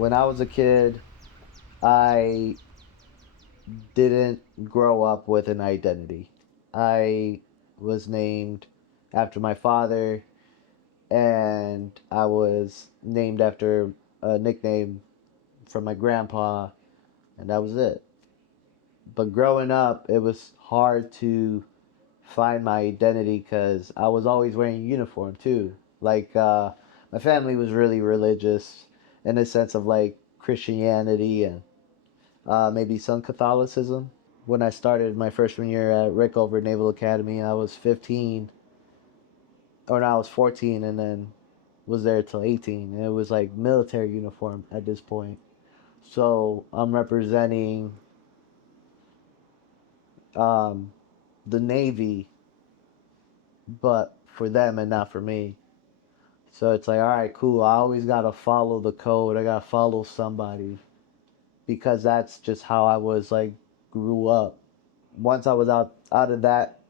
When I was a kid, I didn't grow up with an identity. I was named after my father, and I was named after a nickname from my grandpa, and that was it. But growing up, it was hard to find my identity because I was always wearing a uniform too. My family was really religious in the sense of like Christianity and maybe some Catholicism. When I started my freshman year at Rickover Naval Academy, I was 15, or no, I was 14, and then was there till 18. And it was like military uniform at this point. So I'm representing um, the Navy, but for them and not for me. So it's like, all right, cool. I always gotta follow the code. I gotta follow somebody because that's just how I was like grew up. Once I was out of that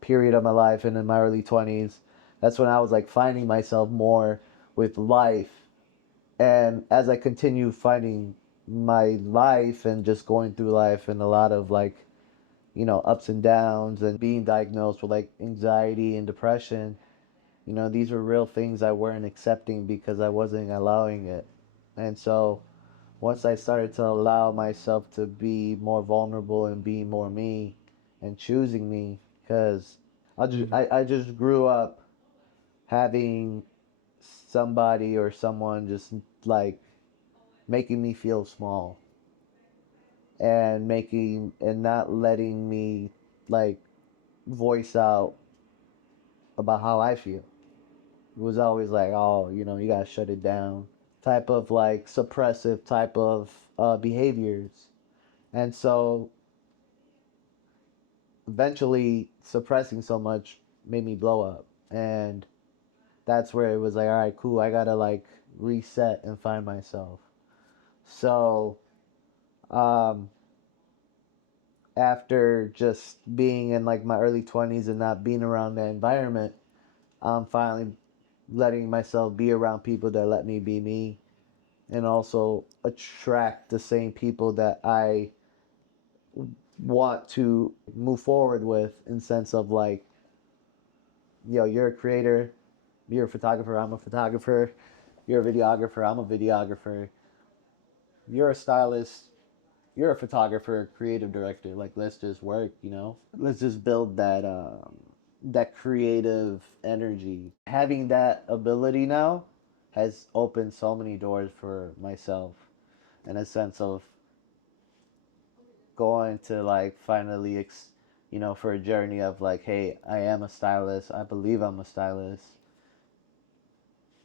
period of my life and in my early 20s, that's when I was like finding myself more with life. And as I continue finding my life and just going through life and a lot of like, ups and downs and being diagnosed with like anxiety and depression, these were real things I weren't accepting because I wasn't allowing it. And so once I started to allow myself to be more vulnerable and be more me and choosing me, because I just grew up having somebody or someone just like making me feel small and not letting me like voice out about how I feel. It was always like, oh, you gotta shut it down, type of like suppressive type of behaviors. And so eventually suppressing so much made me blow up. And that's where it was like, all right, cool, I gotta like reset and find myself. So um, after just being in like my early 20s and not being around that environment, I'm finally letting myself be around people that let me be me and also attract the same people that I want to move forward with in sense of like, you're a creator, you're a photographer, I'm a photographer, you're a videographer, I'm a videographer, you're a stylist, you're a photographer, creative director. Like, let's just work. Let's just build that creative energy. Having that ability now has opened so many doors for myself in a sense of going to like finally for a journey of like, hey, I am a stylist, I believe I'm a stylist,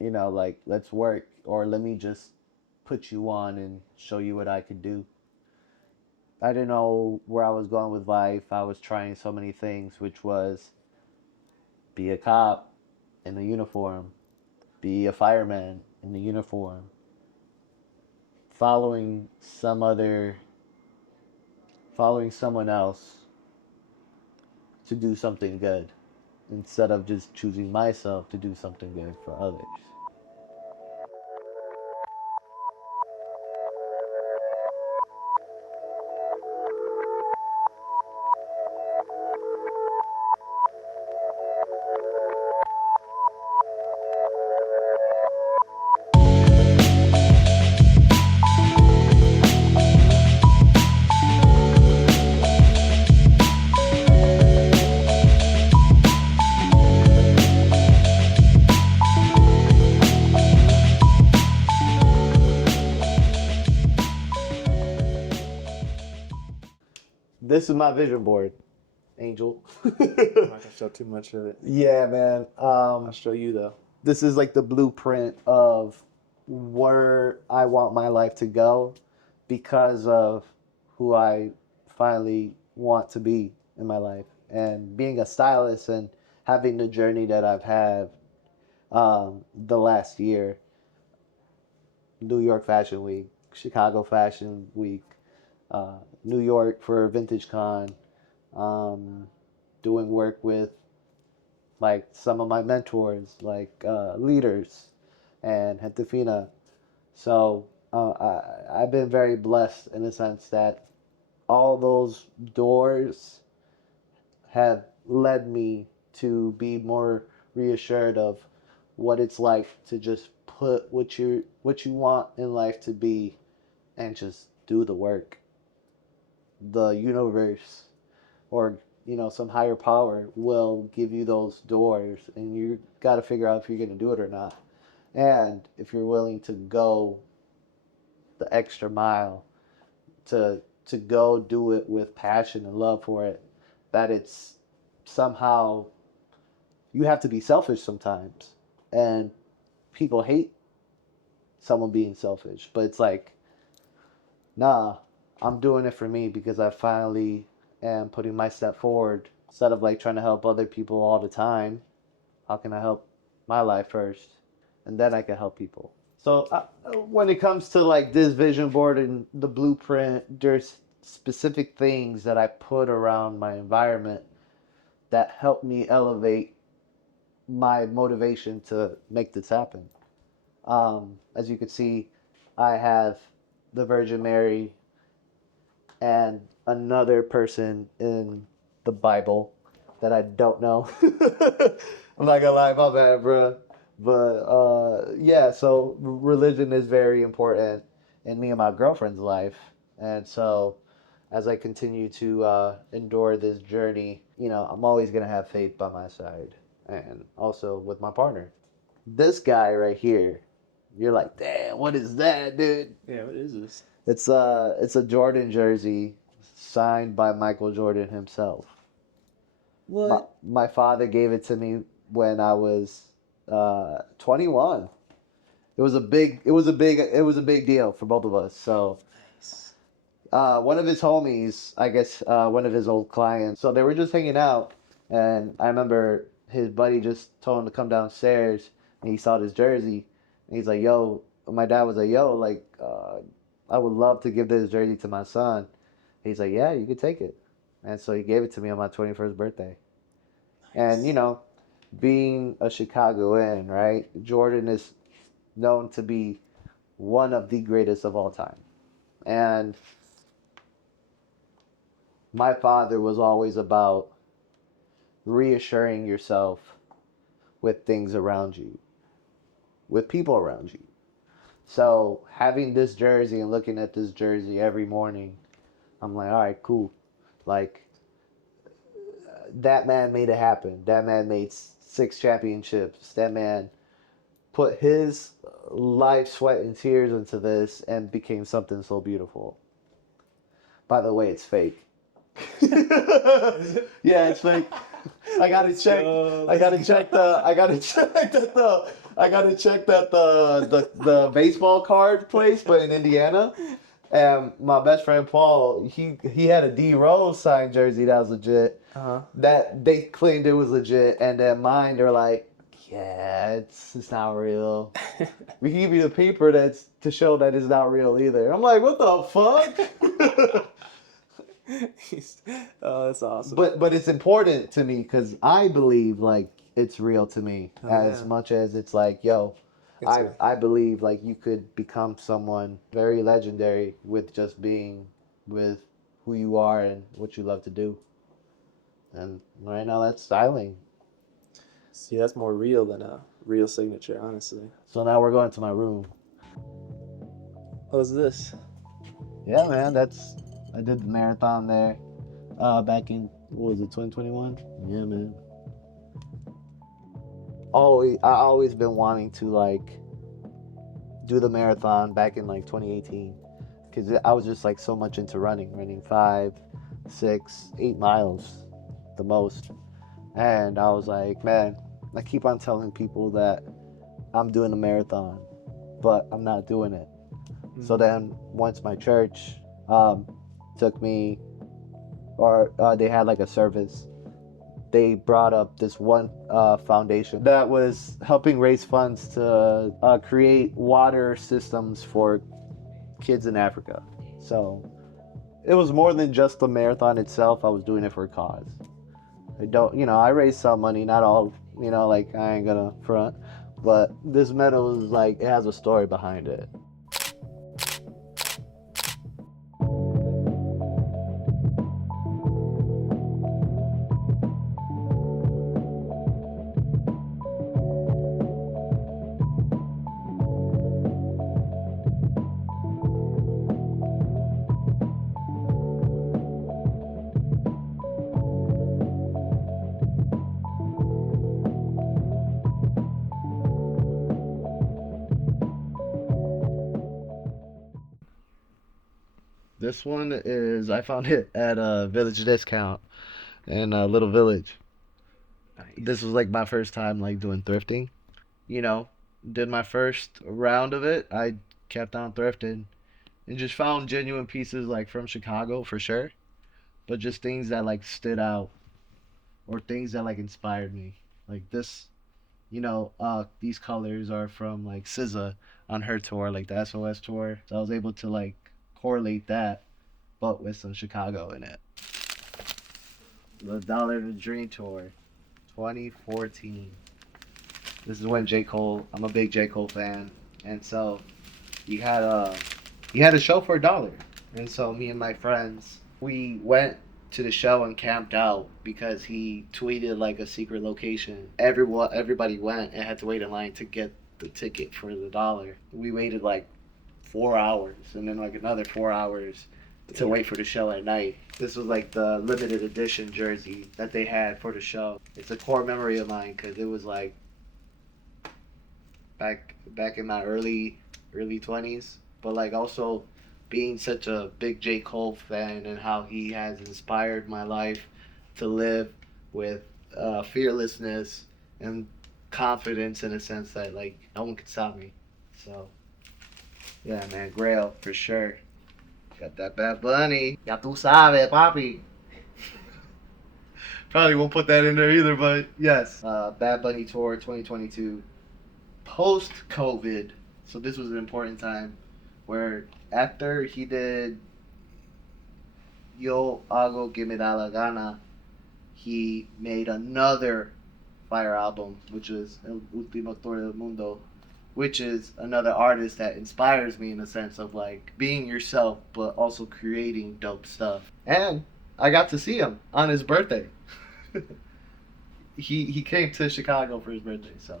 like, let's work, or let me just put you on and show you what I could do. I didn't know where I was going with life. I was trying so many things, which was be a cop in the uniform, be a fireman in the uniform, following following someone else to do something good instead of just choosing myself to do something good for others. This is my vision board, Angel. I'm not gonna show too much of it. Yeah, man. I'll show you though. This is like the blueprint of where I want my life to go because of who I finally want to be in my life. And being a stylist and having the journey that I've had the last year, New York Fashion Week, Chicago Fashion Week, New York for Vintage Con, um, doing work with like some of my mentors, like leaders and Hentafina. So I've been very blessed in the sense that all those doors have led me to be more reassured of what it's like to just put what you want in life to be and just do the work. The universe or some higher power will give you those doors, and you got to figure out if you're going to do it or not, and if you're willing to go the extra mile to go do it with passion and love for it. That it's somehow you have to be selfish sometimes, and people hate someone being selfish, but it's like, nah, I'm doing it for me because I finally am putting my step forward instead of like trying to help other people all the time. How can I help my life first, and then I can help people? So when it comes to like this vision board and the blueprint, there's specific things that I put around my environment that help me elevate my motivation to make this happen. As you can see, I have the Virgin Mary and another person in the Bible that I don't know. I'm not gonna lie about that, bro. But yeah, so religion is very important in me and my girlfriend's life, and so as I continue to endure this journey, I'm always gonna have faith by my side, and also with my partner. This guy right here, you're like, damn, what is that, dude? Yeah, what is this? It's a Jordan jersey signed by Michael Jordan himself. What? My father gave it to me when I was 21. It was a big deal for both of us. So Nice. one of his homies, I guess one of his old clients, so they were just hanging out, and I remember his buddy just told him to come downstairs, and he saw this jersey, and he's like, "Yo," my dad was like, "Yo, like, I would love to give this jersey to my son." He's like, "Yeah, you could take it," and so he gave it to me on my 21st birthday. And being a Chicagoan, right? Jordan is known to be one of the greatest of all time. And my father was always about reassuring yourself with things around you, with people around you. So having this jersey and looking at this jersey every morning, I'm like, all right, cool. Like, that man made it happen. That man made 6 championships. That man put his life, sweat, and tears into this and became something so beautiful. By the way, it's fake. Yeah, it's fake. I gotta check. I gotta check the. I gotta check that the. I gotta check that the baseball card place, but in Indiana. And my best friend Paul, he had a D Rose signed jersey that was legit. That they claimed it was legit, and then mine, they're like, yeah, it's not real. We can give you the paper that's to show that it's not real either. I'm like, what the fuck? Oh, that's awesome. But it's important to me because I believe like it's real to me as yeah. much as it's like, yo, It's I believe like you could become someone very legendary with just being with who you are and what you love to do. And right now that's styling. See, that's more real than a real signature, honestly. So now we're going to my room. What's this? Yeah, man, I did the marathon there back in, what was it, 2021? Yeah, man. I always been wanting to like do the marathon back in like 2018 because I was just like so much into running 5, 6, 8 miles the most. And I was like, man, I keep on telling people that I'm doing a marathon, but I'm not doing it. So then once my church took me, or they had like a service, they brought up this one foundation that was helping raise funds to create water systems for kids in Africa. So it was more than just the marathon itself. I was doing it for a cause. I raised some money, not all, like I ain't gonna front, but this medal is like, it has a story behind it. This one is I found it at a village discount in a little village. Nice. This was like my first time like doing thrifting. You know, did my first round of it. I kept on thrifting and just found genuine pieces like from Chicago for sure, but just things that like stood out or things that like inspired me. Like this, these colors are from like SZA on her tour, like the SOS tour. So I was able to like correlate that, but with some Chicago in it. The Dollar to Dream tour, 2014. This is when J. Cole. I'm a big J. Cole fan, and so he had a he had a show for $1, and so me and my friends we went to the show and camped out because he tweeted like a secret location. Everybody went and had to wait in line to get the ticket for the $1. We waited like 4 hours and then like another 4 hours to wait for the show at night. This was like the limited edition jersey that they had for the show. It's a core memory of mine because it was like back in my early 20s, but like also being such a big J. Cole fan and how he has inspired my life to live with fearlessness and confidence in a sense that like no one can stop me. So yeah, man, Grail for sure. Got that Bad Bunny. Ya tú sabes, papi. Probably won't put that in there either, but yes. Bad Bunny tour 2022. Post COVID, so this was an important time where after he did Yo Hago Que Me Da La Gana, he made another fire album, which was El Último Tour del Mundo, which is another artist that inspires me in the sense of like being yourself, but also creating dope stuff. And I got to see him on his birthday. He came to Chicago for his birthday, so.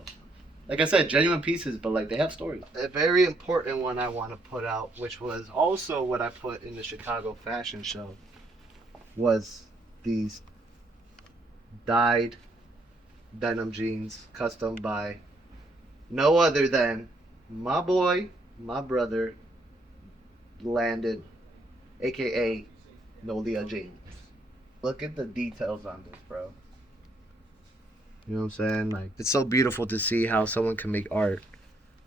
Like I said, genuine pieces, but like they have stories. A very important one I want to put out, which was also what I put in the Chicago fashion show, was these dyed denim jeans, custom by no other than my boy, my brother, Landon, aka Nolia Jeans. Look at the details on this, bro. You know what I'm saying? Like, it's so beautiful to see how someone can make art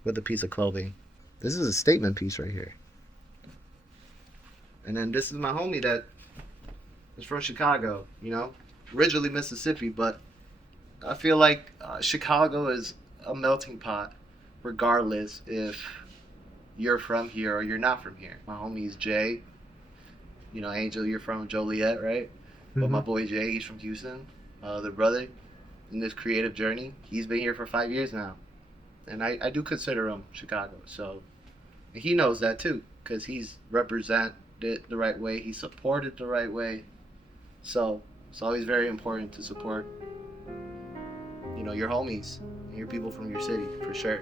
with a piece of clothing. This is a statement piece right here. And then this is my homie that is from Chicago, originally Mississippi, but I feel like Chicago is a melting pot regardless if you're from here or you're not from here. My homie's Jay. Angel, you're from Joliet, right? Mm-hmm. But my boy Jay, he's from Houston. The brother. In this creative journey, he's been here for 5 years now, and I do consider him Chicago. So and he knows that too, because he's represented it the right way, he supported the right way. So it's always very important to support, your homies and your people from your city for sure.